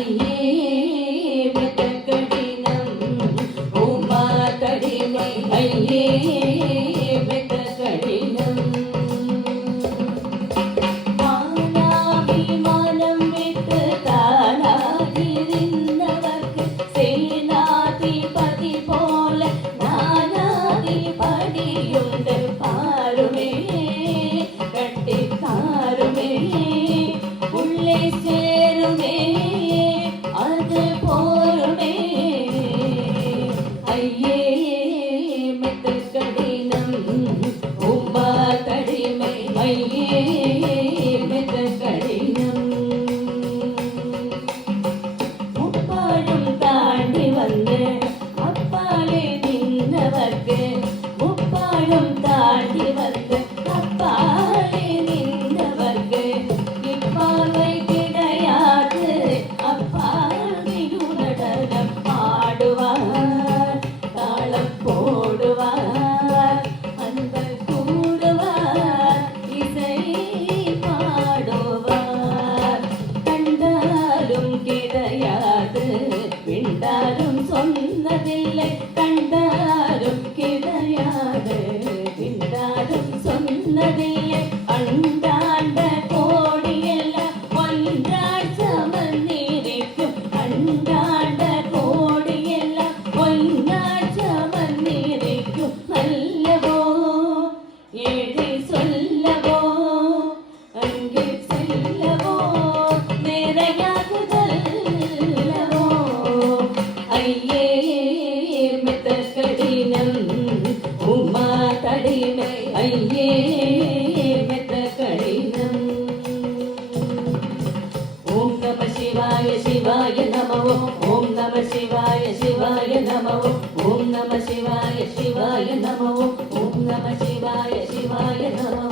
ஐயே மிக கடினம் உமா கடிமை ஐயே மிக கடினம் மானாபிமானம் விட்டு தானாதிருந்தவர்க்கு சேனாதிபதி போல நானாதிபதியுண்டு பாருமே கட்டிக்காருமே உள்ளே சேருமே அது போருமே ஐயே மிக கடினம் உமா கடிமை ஐயே மிக கடினம் முப்பாடும் தாண்டி வந்து அப்பாலே நின்றவர்க்கு முப்பாடும் தாண்டி வந்து அப்பாலே நின்றவர்க்கு இப்பாவை கிடையாது அப்பாவின் நடனம் ஆடுவார் தாளம் போடுவார் அன்பர் கூடுவார் இசை பாடுவார் கண்டாலும் கிடையாது விண்டாலும் சொன்னதில்லை கண்டாலும் கிடையாது விண்டாலும் சொன்னதில்லை அண்டாண்ட கோடியெல்லாம் ஒன்றாய் சமர்ந்திருக்கும் அண்டாண்ட கோடியெல்லாம் ஒன்றாய் சமர்ந்திருக்கும் அல்லவோ ஏழை சொல்லவோ அங்கே செல்லவோ நிறையாகுதல்லவோ ஐயே மிக கடினம் உமா தடிமை ஐயே மிக கடினம் ஓம் நம சிவாய சிவாய நமோ ஓம் நம சிவாய சிவாய நமோ ஓம் நம சிவாய சிவாய நமோ ஓம் நம சிவாய சிவாய நமோ